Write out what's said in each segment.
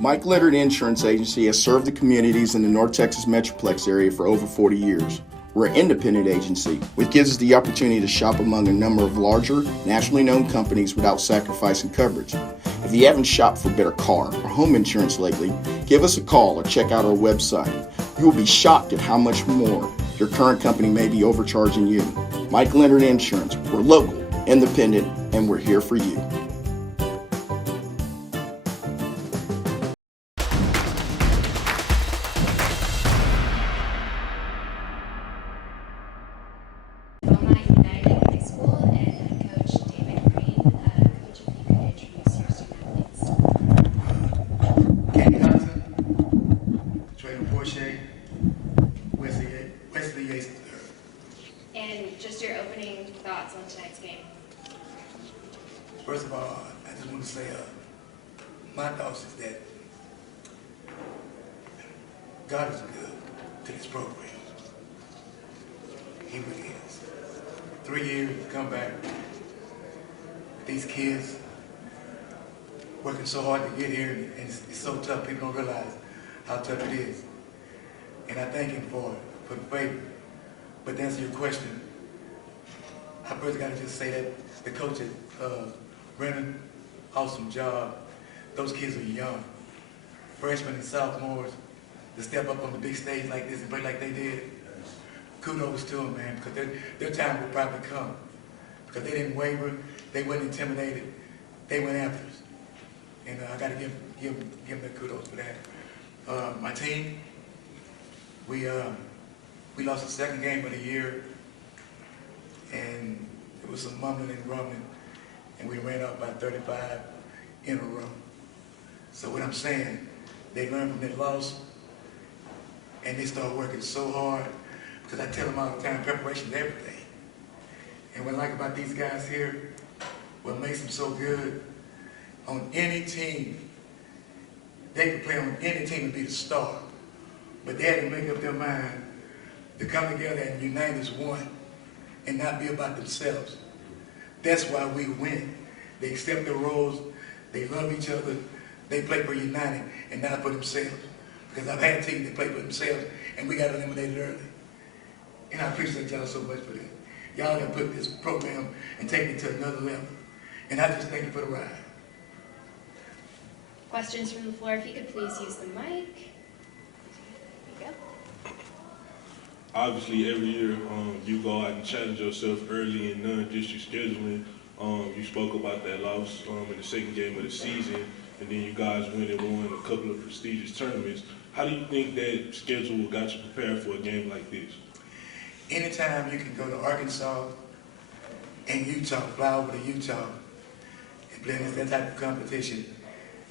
Mike Leonard Insurance Agency has served the communities in the North Texas Metroplex area for over 40 years. We're an independent agency, which gives us the opportunity to shop among a number of larger, nationally known companies without sacrificing coverage. If you haven't shopped for better car or home insurance lately, give us a call or check out our website. You will be shocked at how much more your current company may be overcharging you. Mike Leonard Insurance. We're local, independent, and we're here for you. Beaumont United High School and Coach David Green. Coach, if you could introduce your student athletes. Kenny Hudson, Trader Porsche, Wesley Yates III. And just your opening thoughts on tonight's game. First of all, I just want to say my thoughts is that God is good to this program. He really is. 3 years to come back. These kids working so hard to get here, and it's so tough. People don't realize how tough it is. And I thank him for the favor. But to answer your question, I first got to just say that the coach at Brennan, awesome job. Those kids are young, freshmen and sophomores, to step up on the big stage like this and play like they did. Kudos to them, man, because their time will probably come. Because they didn't waver, they weren't intimidated, they went after us. And I got to give them their kudos for that. My team, we lost the second game of the year, and it was some mumbling and grumbling, and we ran up by 35 in a row. So what I'm saying, they learned from their loss, and they started working so hard, because I tell them all the time, preparation is everything. And what I like about these guys here, what makes them so good, on any team, they could play on any team and be the star. But they had to make up their mind to come together and unite as one and not be about themselves. That's why we win. They accept their roles, they love each other, they play for United and not for themselves. Because I've had teams that play for themselves and we got eliminated early. And I appreciate y'all so much for that. Y'all have put this program and taken it to another level. And I just thank you for the ride. Questions from the floor, if you could please use the mic. There you go. Obviously, every year you go out and challenge yourself early in non-district scheduling. You spoke about that loss in the second game of the season, and then you guys went and won a couple of prestigious tournaments. How do you think that schedule got you prepared for a game like this? Anytime you can go to Arkansas and Utah, fly over to Utah, and play against that type of competition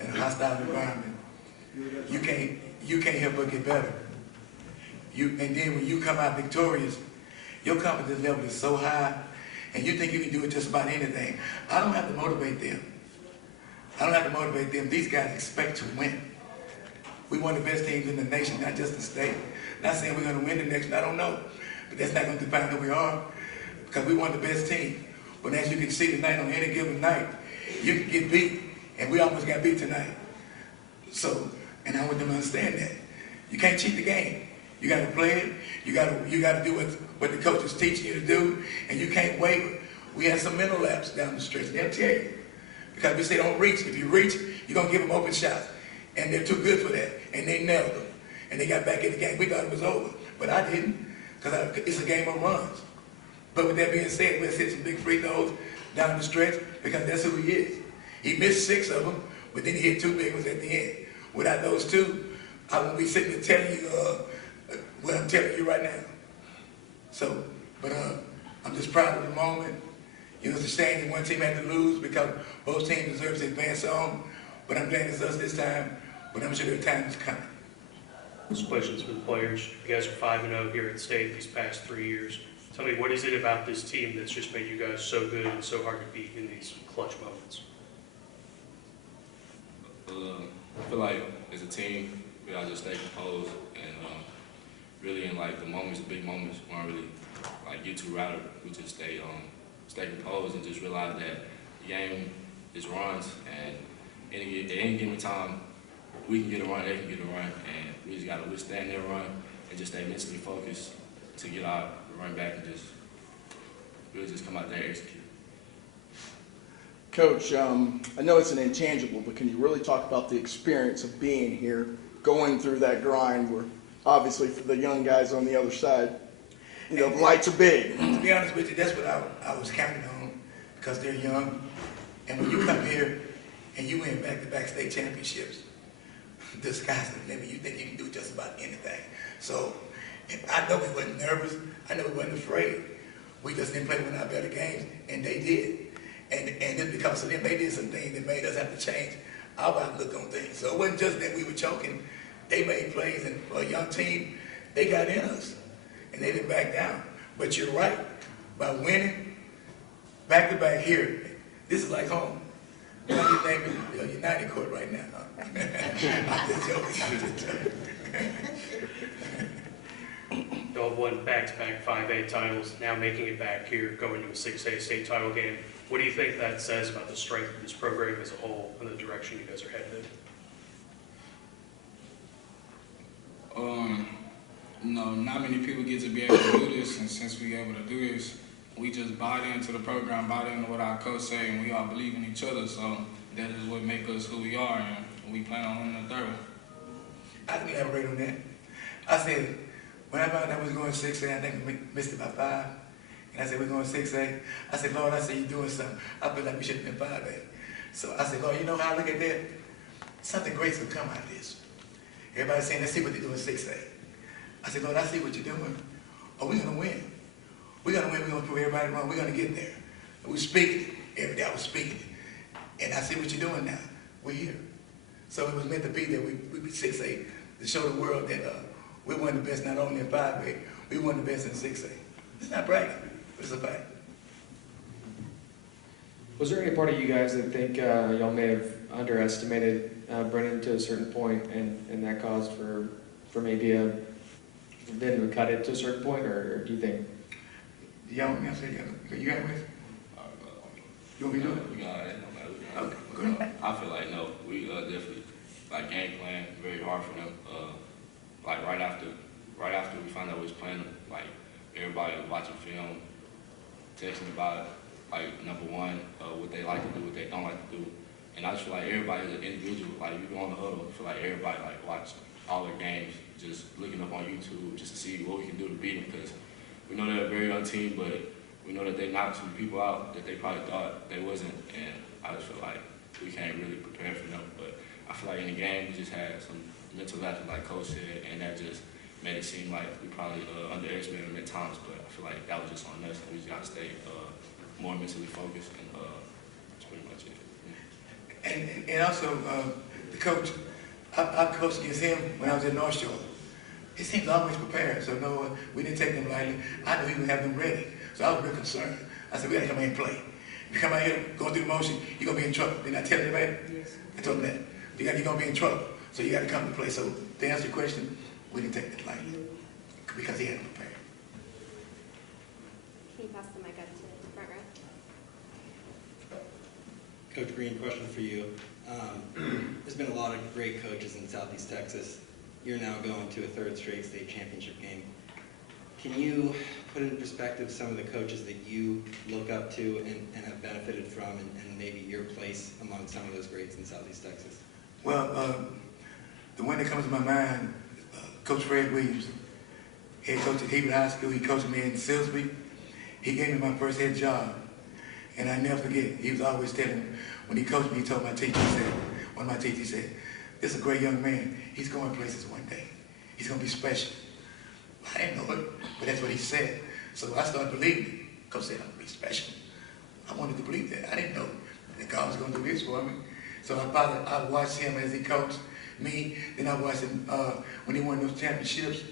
in a hostile environment, you can't help but get better. And then when you come out victorious, your confidence level is so high, and you think you can do it just about anything. I don't have to motivate them. These guys expect to win. We one of the best teams in the nation, not just the state. Not saying we're going to win the nation, I don't know. But that's not going to define who we are, because we one of the best teams. But as you can see tonight, on any given night, you can get beat, and we almost got beat tonight. So, and I want them to understand that. You can't cheat the game. You got to play it. You got to do what the coach is teaching you to do, and you can't waver. We had some mental laps down the stretch. They'll tell you, because we say don't reach. If you reach, you're gonna give them open shots, and they're too good for that. And they nailed them, and they got back in the game. We thought it was over, but I didn't, because it's a game of runs. But with that being said, we'll hit some big free throws down the stretch, because that's who he is. He missed 6 of them, but then he hit 2 big ones at the end. Without those 2, I won't be sitting there telling you what I'm telling you right now. So, but I'm just proud of the moment. You know, it's a shame that one team had to lose, because both teams deserve to advance on. But I'm glad it's us this time, but I'm sure their time is coming. This question's for the players. You guys are 5-0 here at the state these past 3 years. Tell me, what is it about this team that's just made you guys so good and so hard to beat in these clutch moments? I feel like as a team, we all just stay composed, and really in like the moments, the big moments, we weren't really like get too rattled. We just stay composed and just realize that the game is runs, and at any given time, we can get a run, they can get a run, and we just got to withstand their run and just stay mentally focused to get our run back and just really just come out there and execute. Coach, I know it's an intangible, but can you really talk about the experience of being here, going through that grind where obviously for the young guys on the other side, you know, the lights are big. To be honest with you, that's what I was counting on, because they're young. And when you come here and you win back-to-back state championships, the sky's the limit. You think you can do just about anything. So I know we wasn't nervous. I know we wasn't afraid. We just didn't play one of our better games, and they did. And just because of them, they did some things that made us have to change our outlook on things. So it wasn't just that we were choking. They made plays, and for a young team, they got in us, and they didn't back down. But you're right. By winning back-to-back here, this is like home. You know, your name is United Court right now. Huh? I'm just joking. Y'all have won back-to-back 5A titles, now making it back here, going to a 6A state title game. What do you think that says about the strength of this program as a whole and the direction you guys are headed in? You know, not many people get to be able to do this, and since we're able to do this, we just bought into the program, bought into what our coach say, and we all believe in each other, so that is what makes us who we are, and we plan on winning the third one. I can elaborate on that. I said, when I found out I was going 6A, I think we missed it by 5. And I said, we're going 6A. I said, Lord, I said, you're doing something. I feel like we should have been 5A. So I said, Lord, you know how I look at that? Something great's going to come out of this. Everybody's saying, let's see what they do in 6A. I said, Lord, I see what you're doing. Oh, we're going to win. We're going to win. We're going to prove everybody wrong. We're going to get there. And we speaking it. Every day I was speaking it. And I see what you're doing now. We're here. So it was meant to be that we be 6A to show the world that we won the best not only in 5A, we won the best in 6A. It's not bragging, but it's a fact. Was there any part of you guys that think y'all may have underestimated Brennan to a certain point, and that caused for maybe them to cut it to a certain point, or do you think? Y'all want me to say you got it with? You want me to do it? We got it. Okay, good. I feel like, no, we definitely, like, game plan very hard for them. Like, right after we found out we was playing them, like, everybody was watching film, texting about, like, number one, what they like to do, what they don't like to do. And I just feel like everybody as an individual, like, you go on the huddle, I feel like everybody, like, watch all their games, just looking up on YouTube just to see what we can do to beat them, because we know they're a very young team, but we know that they knocked some people out that they probably thought they wasn't, and I just feel like we can't really prepare for them. But I feel like in the game, we just had some mental lapses, like Coach said, and that just made it seem like we probably underestimated them at times, but I feel like that was just on us, and we just got to stay more mentally focused, and that's pretty much it. And also, the coach, I coached against him when I was at North Shore. His team's always prepared, so no, we didn't take them lightly. I knew he would have them ready, so I was real concerned. I said, we got to come here and play. If you come out here going through the motion, you're going to be in trouble. Didn't I tell anybody? Yes. I told him that. You're going to be in trouble, so you got to come to play. So to answer your question, we didn't take that lightly because he had them prepared. Can you pass the mic up to the front row? Coach Green, question for you. There's been a lot of great coaches in Southeast Texas. You're now going to a third straight state championship game. Can you put into perspective some of the coaches that you look up to and have benefited from, and maybe your place among some of those greats in Southeast Texas? Well, the one that comes to my mind, Coach Fred Williams, head coach at Hebrew High School. He coached me in Silsbee. He gave me my first head job. And I never forget, he was always telling me, when he coached me, he told my teacher, he said, one of my teachers said, this is a great young man. He's going places one day. He's going to be special. I didn't know it, but that's what he said. So I started believing. Coach said, I'm going to be special. I wanted to believe that. I didn't know that God was going to do this for me. So I watched him as he coached me. Then I watched him when he won those championships.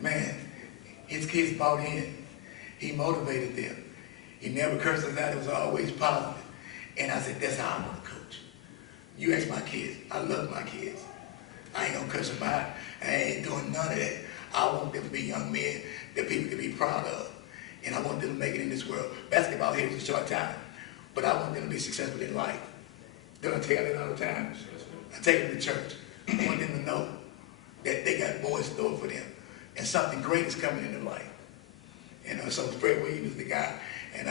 Man, his kids bought in. He motivated them. He never cursed us out. It was always positive. And I said, that's how I want to coach. You ask my kids. I love my kids. I ain't going to curse them out. I ain't doing none of that. I want them to be young men that people can be proud of. And I want them to make it in this world. Basketball here is a short time. But I want them to be successful in life. Don't I tell you that all the time? I take them to church. want them to know that they got more in store for them, and something great is coming in their life. So Fred Williams is the guy, and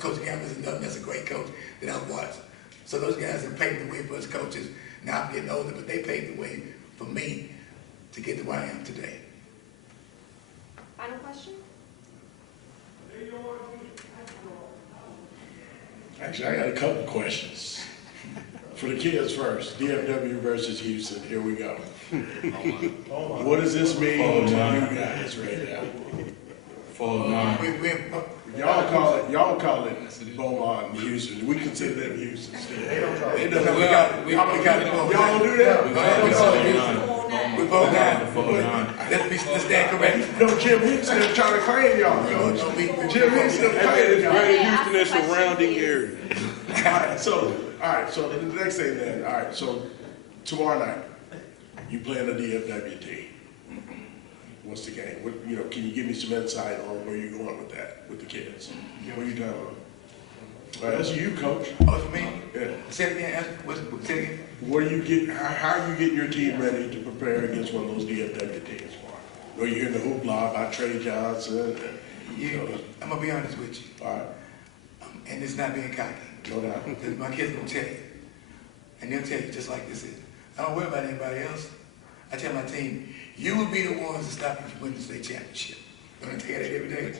Coach Gamble is another that's a great coach that I've watched. So those guys have paved the way for us coaches. Now I'm getting older, but they paved the way for me to get to where I am today. Final question? Actually, I got a couple questions. For the kids first, DFW versus Houston, here we go. What does this mean to you guys right now? Y'all call it Beaumont and Houston. We consider them Houston still. Y'all don't do that? We both nine. Let's stand correct. No, Jim Houston is trying to claim y'all. Jim Houston is claiming y'all. Greater Houston and surrounding area. All right, so the next thing then, all right, so tomorrow night, you playing the DFW team. What's the game? Can you give me some insight on where you're going with that, with the kids? What are you talking about? All right, that's you, Coach. Oh, for me? Yeah. Say it again. Say it again. What do you get? How are you getting your team ready to prepare against one of those DFW teams? Or you hear the hoopla about Trey Johnson? I'm gonna be honest with you. All right. And it's not being cocky. No doubt. Because my kids gonna tell you, and they'll tell you just like this is. I don't worry about anybody else. I tell my team, you will be the ones to stop you from winning the state championship. I'm gonna tell you that every day.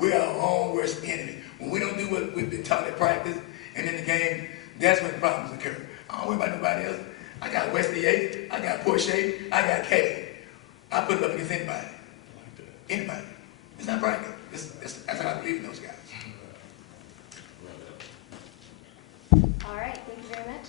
We are our own worst enemy. When we don't do what we've been taught at practice and in the game, that's when problems occur. I don't worry about nobody else. I got Wesley 8, I got Porsche, I got K. I put it up against anybody. Anybody. It's not bragging. That's how I believe in those guys. All right, thank you very much.